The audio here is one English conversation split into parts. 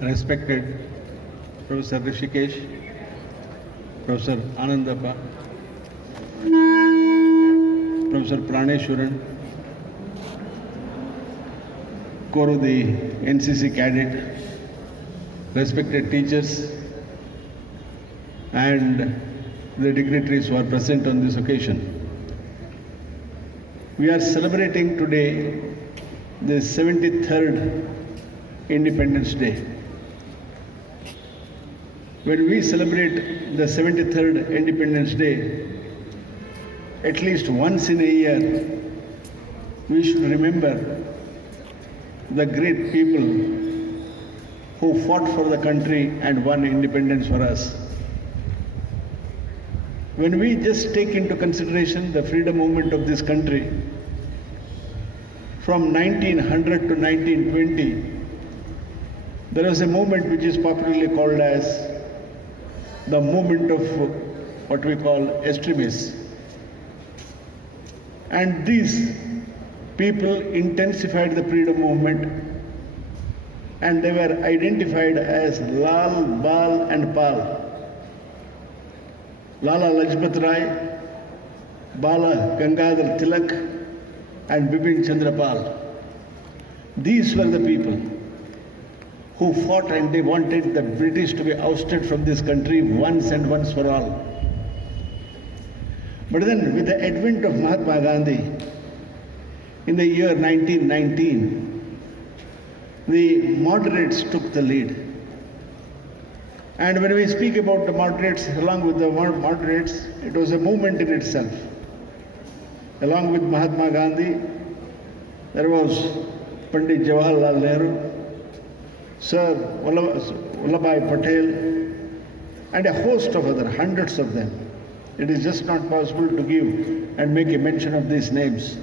Respected Professor Rishikesh, Professor Anandappa, Professor Praneshwaran, Koro the NCC cadet, respected teachers and the dignitaries who are present on this occasion. We are celebrating today the 73rd Independence Day. When we celebrate the 73rd Independence Day, at least once in a year, we should remember the great people who fought for the country and won independence for us. When we just take into consideration the freedom movement of this country, from 1900 to 1920, there was a movement which is popularly called as the movement of what we call extremists. And these people intensified the freedom movement, and they were identified as Lal, Bal and Pal. Lala Lajpat Rai, Bala Gangadhar Tilak and Bipin Chandra Pal. These were the people who fought and they wanted the British to be ousted from this country once and once for all. But then with the advent of Mahatma Gandhi in the year 1919, the moderates took the lead. And when we speak about the moderates, along with the moderates, it was a movement in itself. Along with Mahatma Gandhi, there was Pandit Jawaharlal Nehru, Sardar Vallabhai Patel, and a host of other, hundreds of them. It is just not possible to give and make a mention of these names.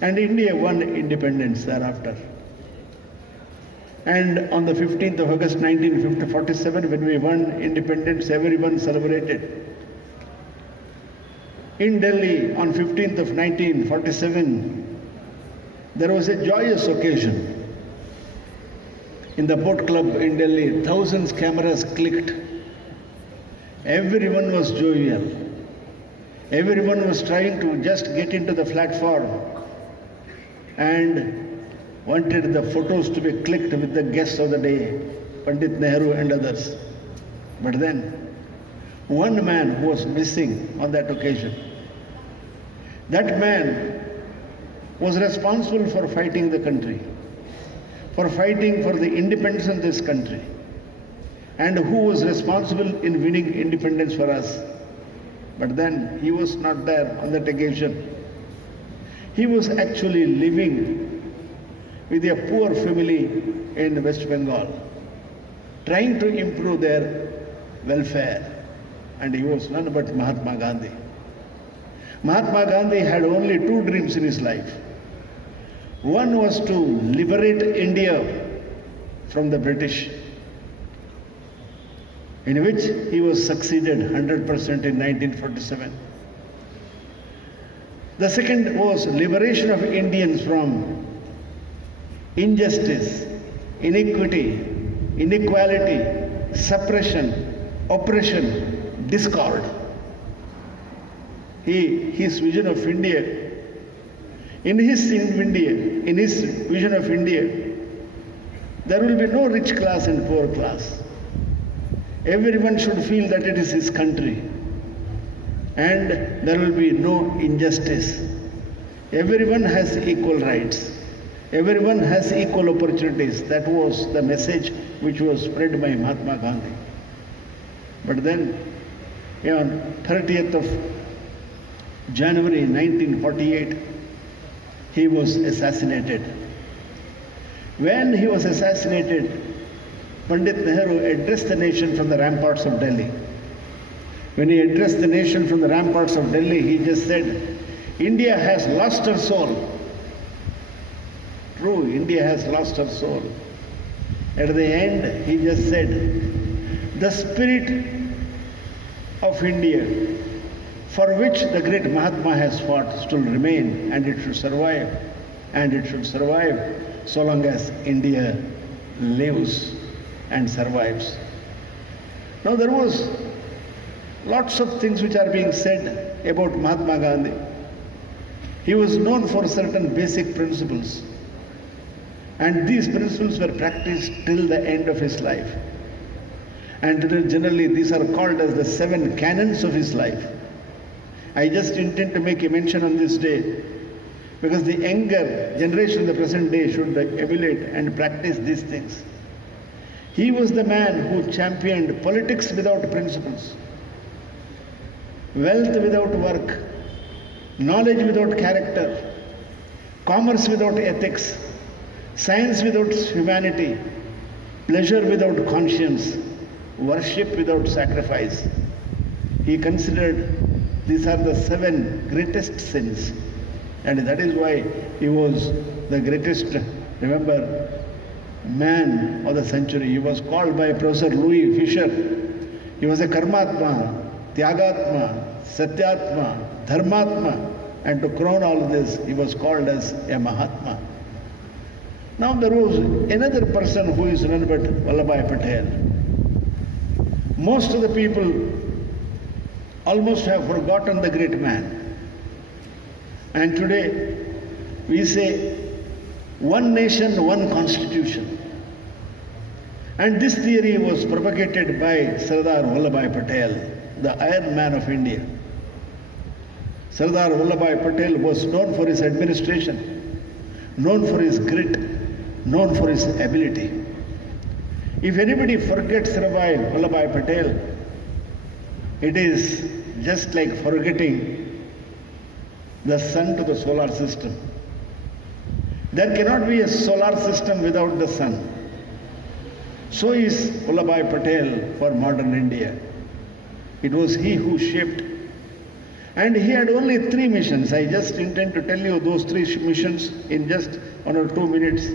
And India won independence thereafter. And on the 15th of August 1947, when we won independence, everyone celebrated. In Delhi, on 15th of 1947, there was a joyous occasion. In the boat club in Delhi, thousands cameras clicked. Everyone was jovial. Everyone was trying to just get into the platform and wanted the photos to be clicked with the guests of the day, Pandit Nehru and others. But then, one man was missing on that occasion. That man was responsible for fighting the country, for fighting for the independence of this country, and who was responsible in winning independence for us. But then he was not there on that occasion. He was actually living with a poor family in West Bengal, trying to improve their welfare. And he was none but Mahatma Gandhi. Mahatma Gandhi had only two dreams in his life. One was to liberate India from the British, in which he was succeeded 100% in 1947. The second was liberation of Indians from injustice, iniquity, inequality, suppression, oppression, discord. His vision of India, in his vision of India, there will be no rich class and poor class. Everyone should feel that it is his country, and there will be no injustice. Everyone has equal rights. Everyone has equal opportunities. That was the message which was spread by Mahatma Gandhi. But then, on 30th of January 1948, he was assassinated. When he was assassinated, Pandit Nehru addressed the nation from the ramparts of Delhi. When he addressed the nation from the ramparts of Delhi, he just said, India has lost her soul. True, India has lost her soul. At the end, he just said, the spirit of India, for which the great Mahatma has fought, still remain, and it should survive. And it should survive so long as India lives and survives. Now there was lots of things which are being said about Mahatma Gandhi. He was known for certain basic principles, and these principles were practiced till the end of his life. And generally these are called as the 7 canons of his life. I just intend to make a mention on this day because the younger generation of the present day should emulate and practice these things. He was the man who championed politics without principles, wealth without work, knowledge without character, commerce without ethics, science without humanity, pleasure without conscience, worship without sacrifice. He considered these are the 7 greatest sins, and that is why he was the greatest, remember, man of the century. He was called by Professor Louis Fisher. He was a Karmatma, Tyagatma, Satyatma, Dharmatma, and to crown all this, he was called as a Mahatma. Now there was another person who is none but Vallabhai Patel. Most of the people almost have forgotten the great man. And today we say, one nation, one constitution. And this theory was propagated by Sardar Vallabhai Patel, the Iron Man of India. Sardar Vallabhai Patel was known for his administration, known for his grit, known for his ability. If anybody forgets Sardar Vallabhai Patel, it is just like forgetting the sun to the solar system. There cannot be a solar system without the sun. So is Vallabhai Patel for modern India. It was he who shaped. And he had only 3 missions. I just intend to tell you those 3 missions in just 1 or 2 minutes.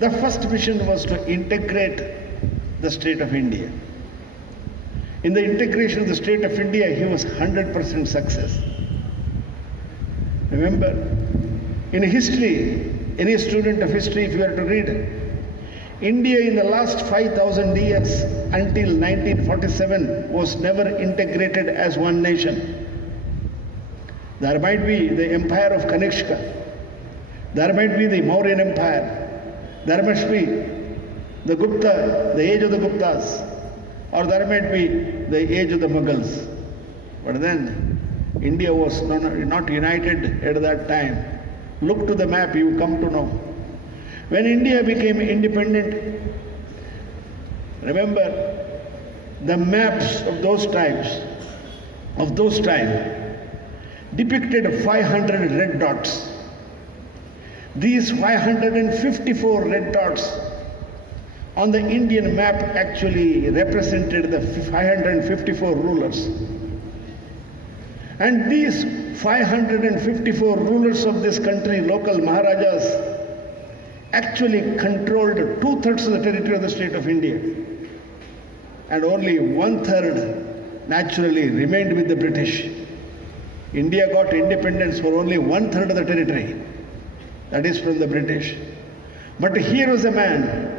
The first mission was to integrate the state of India. In the integration of the state of India, he was 100% success. Remember, in history, any student of history, if you are to read, India in the last 5,000 years until 1947 was never integrated as one nation. There might be the empire of Kanishka, there might be the Mauryan Empire, there must be the Gupta, the age of the Guptas, or there might be the age of the Mughals. But then India was not united at that time. Look to the map, you come to know. When India became independent, remember the maps of those times, depicted 500 red dots. These 554 red dots on the Indian map actually represented the 554 rulers. And these 554 rulers of this country, local Maharajas, actually controlled 2/3 of the territory of the state of India. And only 1/3 naturally remained with the British. India got independence for only 1/3 of the territory. That is from the British. But here was a man,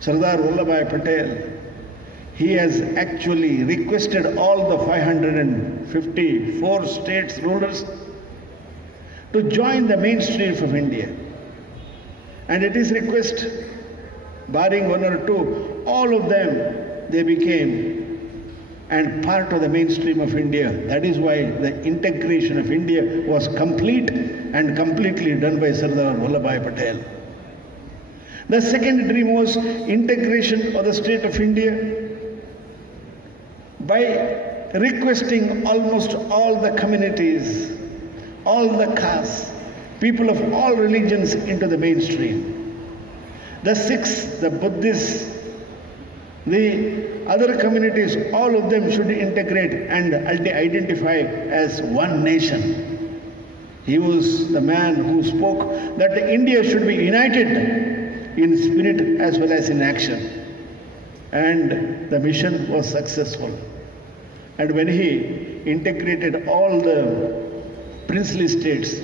Sardar Vallabhai Patel. He has actually requested all the 554 states rulers to join the mainstream of India. And at his request, barring 1 or 2, all of them, they became and part of the mainstream of India. That is why the integration of India was complete and completely done by Sardar Vallabhai Patel. The second dream was integration of the state of India by requesting almost all the communities, all the castes, people of all religions into the mainstream. The Sikhs, the Buddhists, the other communities, all of them should integrate and identify as one nation. He was the man who spoke that India should be united in spirit as well as in action. And the mission was successful. And when he integrated all the princely states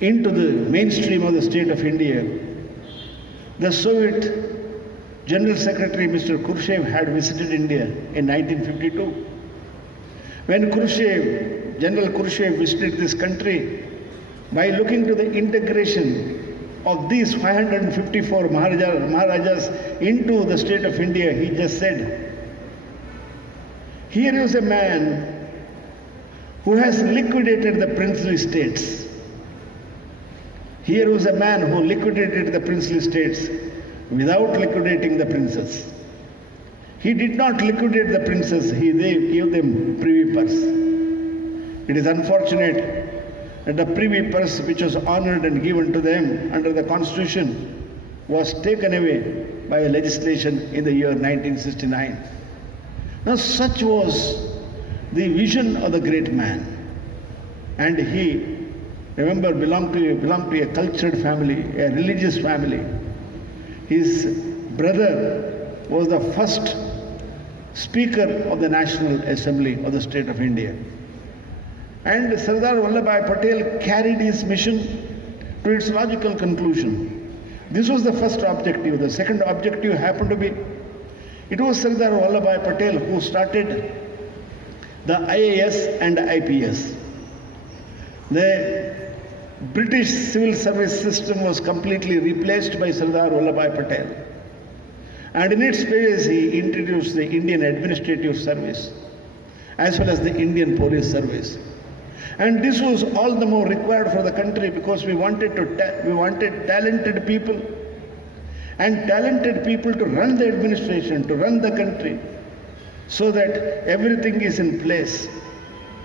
into the mainstream of the state of India, The Soviet General Secretary Mr. Khrushchev had visited India in 1952. When General Khrushchev visited this country, by looking to the integration of these 554 Maharajas into the state of India, he just said, here is a man who has liquidated the princely states. Here was a man who liquidated the princely states without liquidating the princes. He did not liquidate the princes, he gave them privy purse. It is unfortunate that the privy purse which was honored and given to them under the constitution was taken away by a legislation in the year 1969. Now such was the vision of the great man. And he, remember, belonged to a cultured family, a religious family. His brother was the first Speaker of the National Assembly of the State of India. And Sardar Vallabhai Patel carried his mission to its logical conclusion. This was the first objective. The second objective happened to be, it was Sardar Vallabhai Patel who started the IAS and IPS. The British civil service system was completely replaced by Sardar Vallabhai Patel. And in its place, he introduced the Indian Administrative Service as well as the Indian Police Service. And this was all the more required for the country because we wanted talented people to run the administration, to run the country, so that everything is in place.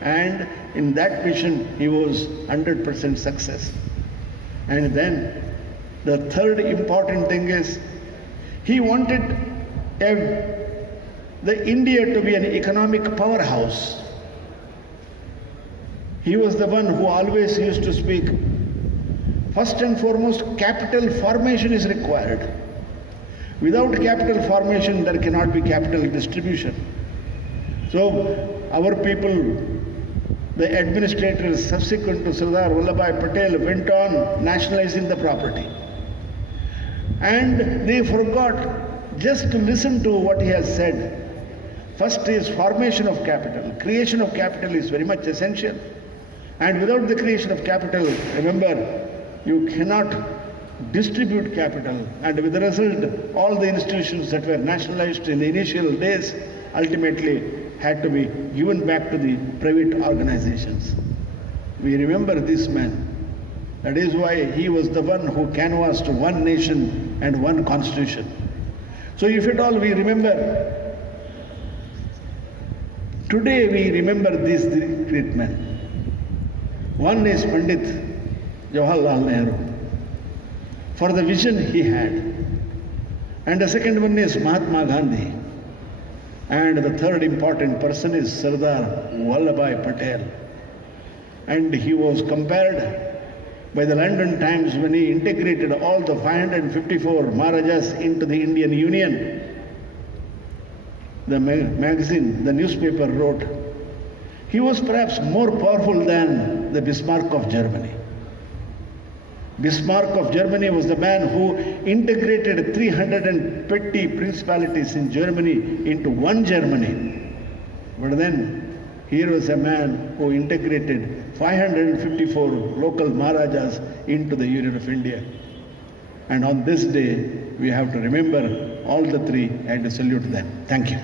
And in that mission, he was 100% success. And then the third important thing is, he wanted the India to be an economic powerhouse. He was the one who always used to speak, first and foremost, capital formation is required. Without capital formation, there cannot be capital distribution. So our people, the administrators subsequent to Sardar Vallabhai Patel, went on nationalizing the property. And they forgot just to listen to what he has said. First is formation of capital. Creation of capital is very much essential. And without the creation of capital, remember, you cannot distribute capital. And with the result, all the institutions that were nationalized in the initial days ultimately had to be given back to the private organizations. We remember this man. That is why he was the one who canvassed one nation and one constitution. So if at all we remember, today we remember these great men. One is Pandit Jawaharlal Nehru, for the vision he had. And the second one is Mahatma Gandhi. And the third important person is Sardar Vallabhai Patel. And he was compared by the London Times when he integrated all the 554 Maharajas into the Indian Union. The magazine, the newspaper wrote, he was perhaps more powerful than the Bismarck of Germany. Bismarck of Germany was the man who integrated 320 principalities in Germany into one Germany. But then, here was a man who integrated 554 local Maharajas into the Union of India. And on this day, we have to remember all the three and to salute them. Thank you.